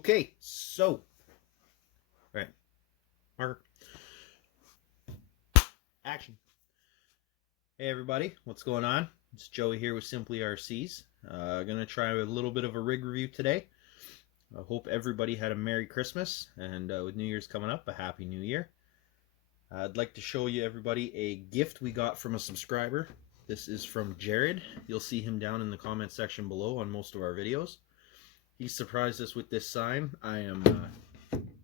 Okay, so, right, marker, action. Hey everybody, what's going on? It's Joey here with Simply RCs. Gonna try a little bit of a rig review today. I hope everybody had a Merry Christmas, and with New Year's coming up, a Happy New Year. I'd like to show you everybody a gift we got from a subscriber. This is from Jared. You'll see him down in the comment section below on most of our videos. He surprised us with this sign. I am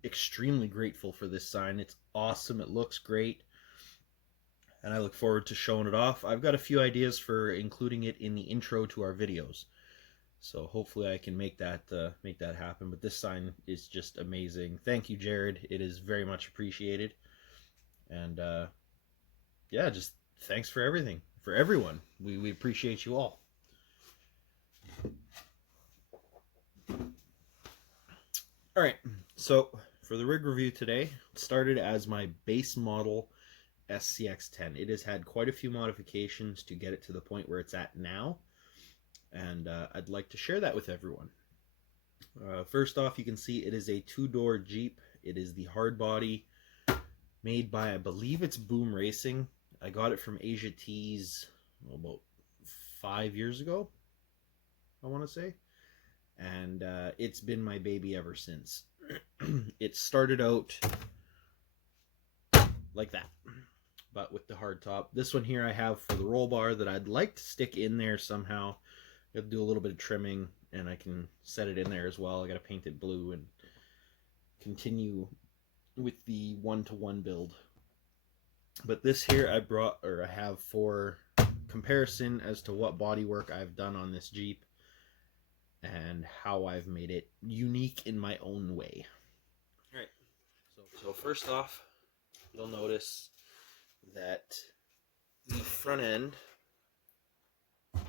extremely grateful for this sign. It's awesome. It looks great. And I look forward to showing it off. I've got a few ideas for including it in the intro to our videos. So hopefully I can make that happen. But this sign is just amazing. Thank you, Jared. It is very much appreciated. And yeah, just thanks for everything. For everyone. We appreciate you all. Alright, so for the rig review today, it started as my base model SCX10. It has had quite a few modifications to get it to the point where it's at now, and I'd like to share that with everyone. First off, you can see it is a two-door Jeep. It is the hard body made by, I believe it's Boom Racing. I got it from Asia Tees about 5 years ago, I want to say. And it's been my baby ever since. It started out like that, but with the hard top. This one here I have for the roll bar that I'd like to stick in there somehow. I have to do a little bit of trimming, and I can set it in there as well. I got to paint it blue and continue with the one-to-one build. But this here I have for comparison as to what bodywork I've done on this Jeep and how I've made it unique in my own way. Alright, so first off, you'll notice that the front end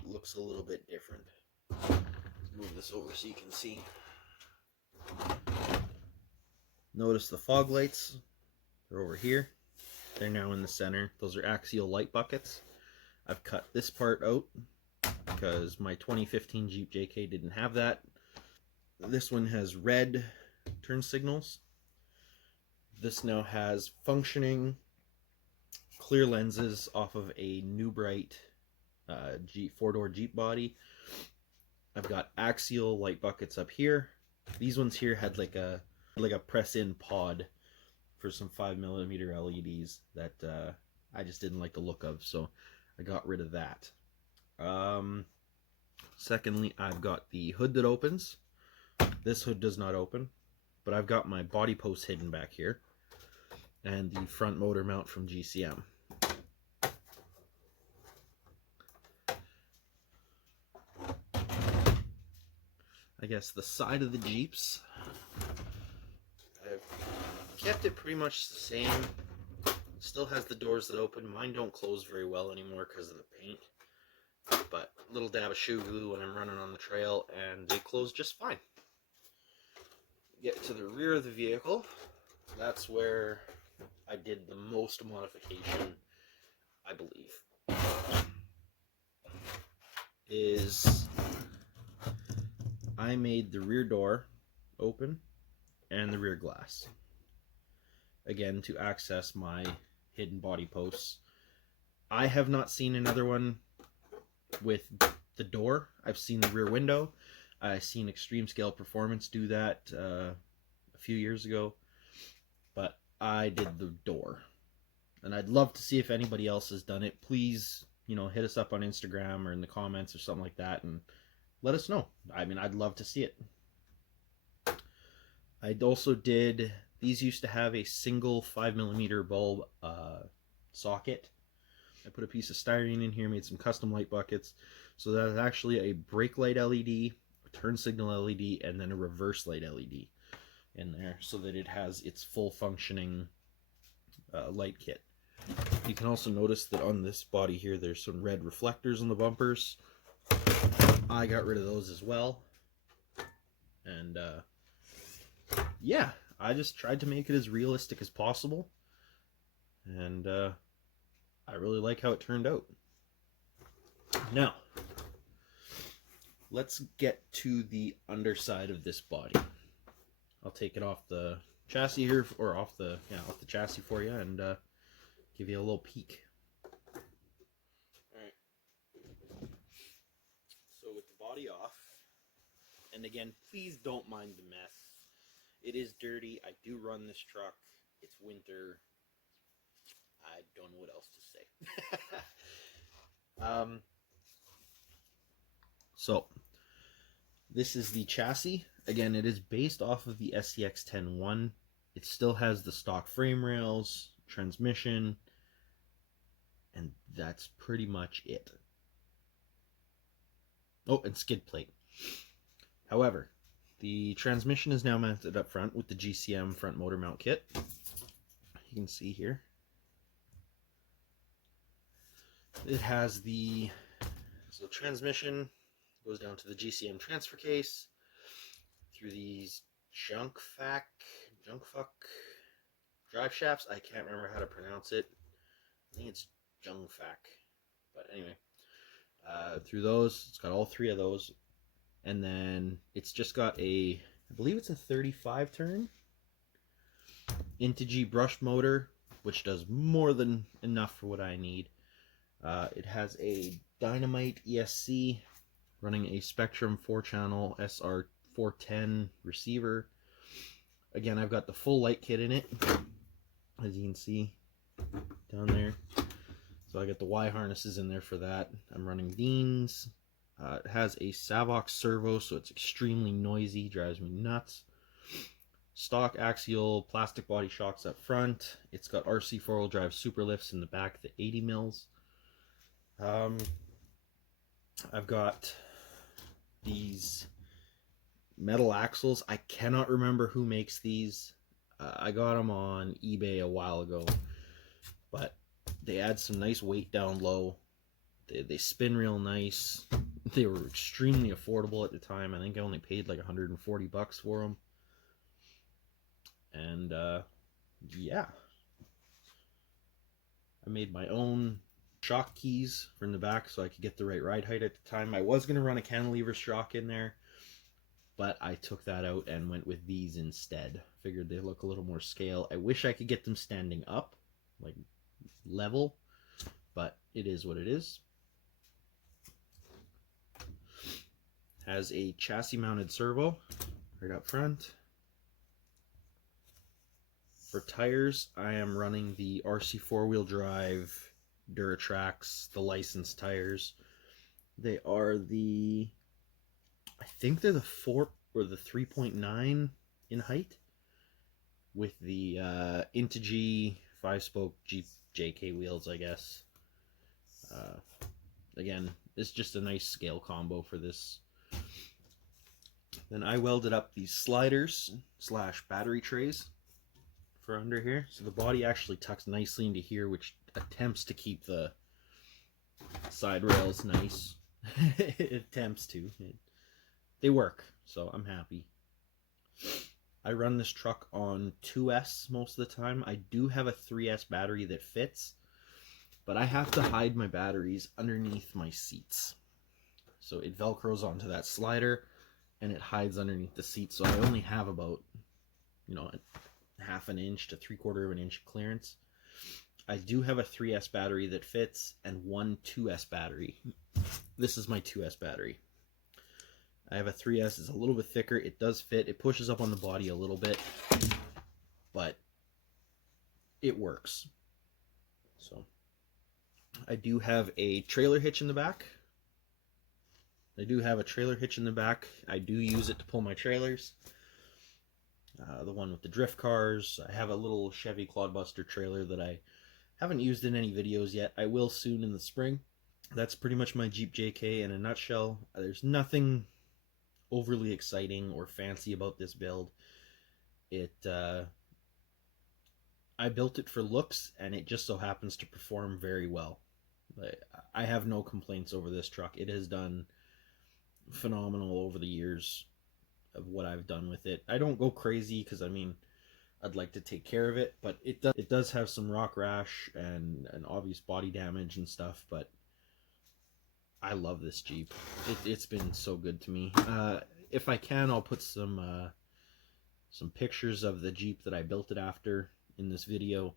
looks a little bit different. Let's move this over so you can see. Notice the fog lights, they're over here. They're now in the center. Those are axial light buckets. I've cut this part out because my 2015 Jeep JK didn't have that. This one has red turn signals. This now has functioning clear lenses off of a New Bright four-door Jeep body. I've got axial light buckets up here. These ones here had like a press-in pod for some 5mm LEDs that I just didn't like the look of, so I got rid of that. Secondly, I've got the hood that opens. This hood does not open, but I've got my body post hidden back here and the front motor mount from GCM. I guess the side of the Jeeps, I've kept it pretty much the same. Still has the doors that open. Mine don't close very well anymore because of the paint. But a little dab of shoe glue when I'm running on the trail, and they close just fine. Get to the rear of the vehicle. That's where I did the most modification, I believe. I made the rear door open and the rear glass. Again, to access my hidden body posts. I have not seen another one with the door. I've seen the rear window. I've seen Extreme Scale Performance do that a few years ago, but I did the door, and I'd love to see if anybody else has done it. Please, hit us up on Instagram or in the comments or something like that and let us know. I mean, I'd love to see it. I also did, these used to have a single 5mm bulb socket. I put a piece of styrene in here, made some custom light buckets. So that's actually a brake light LED, a turn signal LED, and then a reverse light LED in there so that it has its full functioning light kit. You can also notice that on this body here, there's some red reflectors on the bumpers. I got rid of those as well. And yeah, I just tried to make it as realistic as possible. And I really like how it turned out. Now, let's get to the underside of this body. I'll take it off the chassis here, or off the chassis for you, and give you a little peek. All right. So with the body off, and again, please don't mind the mess. It is dirty. I do run this truck. It's winter. I don't know what else to say. So this is the chassis. Again, it is based off of the SCX 10-1. It still has the stock frame rails, transmission, and that's pretty much it. Oh, and skid plate. However, the transmission is now mounted up front with the GCM front motor mount kit. You can see here. It has the transmission goes down to the GCM transfer case through these junk fuck drive shafts. I can't remember how to pronounce it. I think it's junk fuck. But anyway, through those, it's got all three of those. And then it's just got I believe it's a 35 turn Integy brushed motor, which does more than enough for what I need. It has a Dynamite ESC running a Spectrum 4-channel SR410 receiver. Again, I've got the full light kit in it, as you can see down there. So I got the Y harnesses in there for that. I'm running Deans. It has a Savox servo, so it's extremely noisy, drives me nuts. Stock axial plastic body shocks up front. It's got RC 4-wheel drive super lifts in the back, the 80 mils. I've got these metal axles. I cannot remember who makes these. I got them on eBay a while ago, but they add some nice weight down low. They spin real nice. They were extremely affordable at the time. I think I only paid like $140 for them. And yeah, I made my own shock keys from the back so I could get the right ride height at the time. I was going to run a cantilever shock in there, but I took that out and went with these instead. Figured they look a little more scale. I wish I could get them standing up, like level, but it is what it is. Has a chassis mounted servo right up front. For tires, I am running the RC 4-wheel drive Duratracs, the licensed tires. They are I think they're the 4 or the 3.9 in height with the Integy 5-spoke Jeep JK wheels, I guess. Again, it's just a nice scale combo for this. Then I welded up these sliders / battery trays for under here, so the body actually tucks nicely into here, which attempts to keep the side rails nice. It attempts to. They work, so I'm happy. I run this truck on 2S most of the time. I do have a 3S battery that fits, but I have to hide my batteries underneath my seats. So it velcros onto that slider and it hides underneath the seat, so I only have about, half an inch to 3/4 of an inch clearance. I do have a 3S battery that fits and one 2S battery. This is my 2S battery. I have a 3S, it's a little bit thicker, it does fit, it pushes up on the body a little bit, but it works. So I do have a trailer hitch in the back. I do use it to pull my trailers. The one with the drift cars. I have a little Chevy Clodbuster trailer that I haven't used in any videos yet. I will soon in the spring. That's pretty much my Jeep JK in a nutshell. There's nothing overly exciting or fancy about this build. I built it for looks, and it just so happens to perform very well. I have no complaints over this truck. It has done phenomenal over the years of what I've done with it. I don't go crazy because I'd like to take care of it, but it does have some rock rash and obvious body damage and stuff, but I love this Jeep. It's been so good to me. If I can, I'll put some some pictures of the Jeep that I built it after in this video.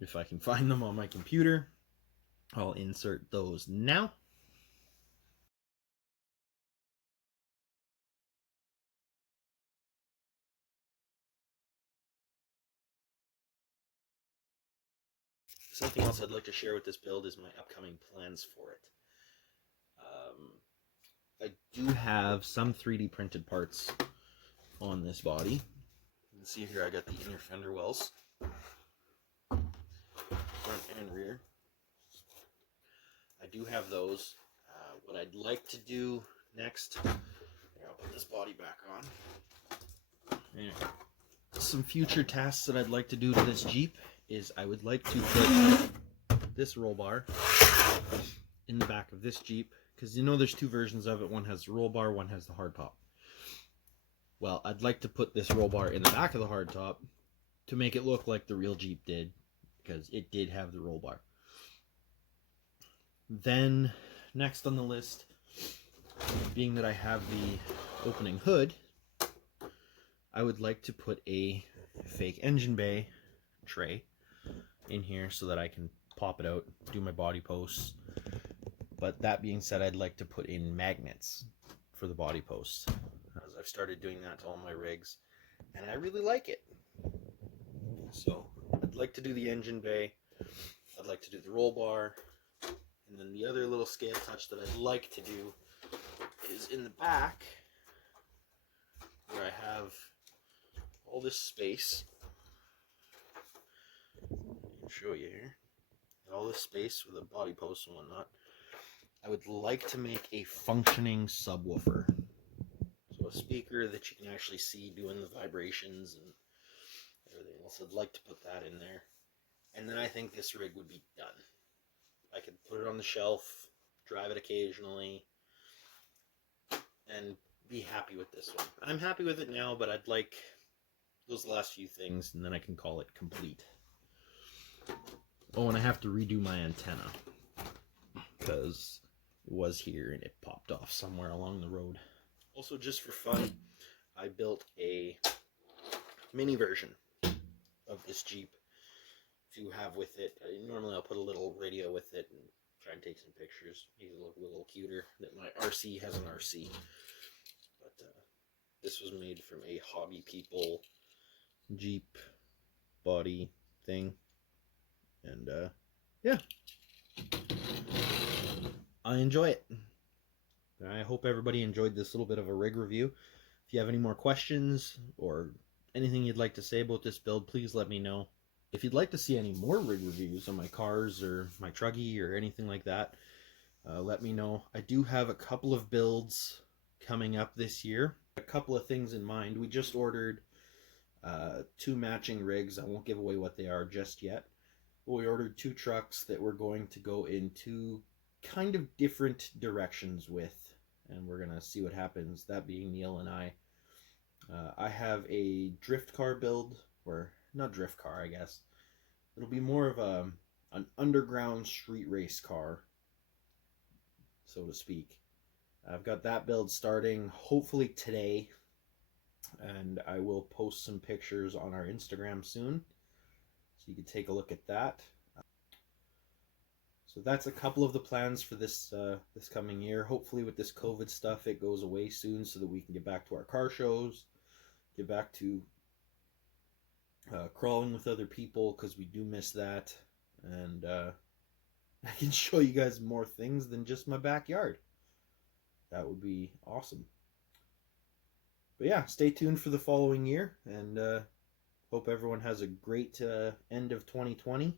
If I can find them on my computer, I'll insert those now. Something else I'd like to share with this build is my upcoming plans for it. I do have some 3D printed parts on this body. You can see here I got the inner fender wells, front and rear. I do have those. What I'd like to do next, I'll put this body back on. Anyway, some future tasks that I'd like to do to this Jeep is I would like to put this roll bar in the back of this Jeep, because you know there's two versions of it. One has the roll bar, one has the hardtop. Well, I'd like to put this roll bar in the back of the hardtop to make it look like the real Jeep did, because it did have the roll bar. Then, next on the list, being that I have the opening hood, I would like to put a fake engine bay tray in here so that I can pop it out, do my body posts. But that being said, I'd like to put in magnets for the body posts, as I've started doing that to all my rigs, and I really like it. So I'd like to do the engine bay, I'd like to do the roll bar, and then the other little scale touch that I'd like to do is in the back, where I have all this space. I'll show you here. All this space with a body post and whatnot. I would like to make a functioning subwoofer. So a speaker that you can actually see doing the vibrations and everything else. I'd like to put that in there. And then I think this rig would be done. I could put it on the shelf, drive it occasionally, and be happy with this one. I'm happy with it now, but I'd like those last few things, and then I can call it complete. Oh, and I have to redo my antenna, because it was here and it popped off somewhere along the road. Also, just for fun, I built a mini version of this Jeep to have with it. Normally I'll put a little radio with it and try and take some pictures, make it look a little cuter, that my RC has an RC. But this was made from a Hobby People Jeep body thing. And yeah, I enjoy it. I hope everybody enjoyed this little bit of a rig review. If you have any more questions or anything you'd like to say about this build, please let me know. If you'd like to see any more rig reviews on my cars or my Truggy or anything like that, let me know. I do have a couple of builds coming up this year. A couple of things in mind. We just ordered 2 matching rigs. I won't give away what they are just yet. But we ordered 2 trucks that we're going to go in 2 kind of different directions with, and we're gonna see what happens. That being Neil and I. I have a drift car build, or not drift car, I guess. It'll be more of an underground street race car, so to speak. I've got that build starting hopefully today, and I will post some pictures on our Instagram soon, so you can take a look at that. So that's a couple of the plans for this this coming year. Hopefully with this COVID stuff, it goes away soon so that we can get back to our car shows, get back to crawling with other people, because we do miss that, and I can show you guys more things than just my backyard. That would be awesome. But yeah, stay tuned for the following year, and hope everyone has a great end of 2020.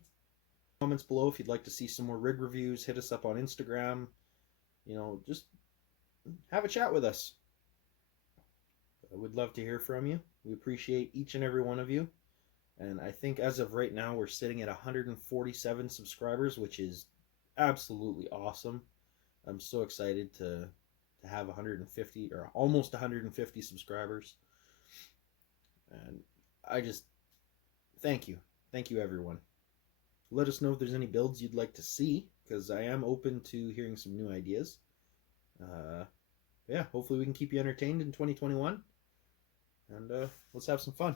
Comments below if you'd like to see some more rig reviews. Hit us up on Instagram. You know, just have a chat with us. I would love to hear from you. We appreciate each and every one of you. And I think as of right now, we're sitting at 147 subscribers, which is absolutely awesome. I'm so excited to have 150 or almost 150 subscribers. And I just thank you. Thank you, everyone. Let us know if there's any builds you'd like to see, because I am open to hearing some new ideas. Yeah, hopefully we can keep you entertained in 2021. and let's have some fun.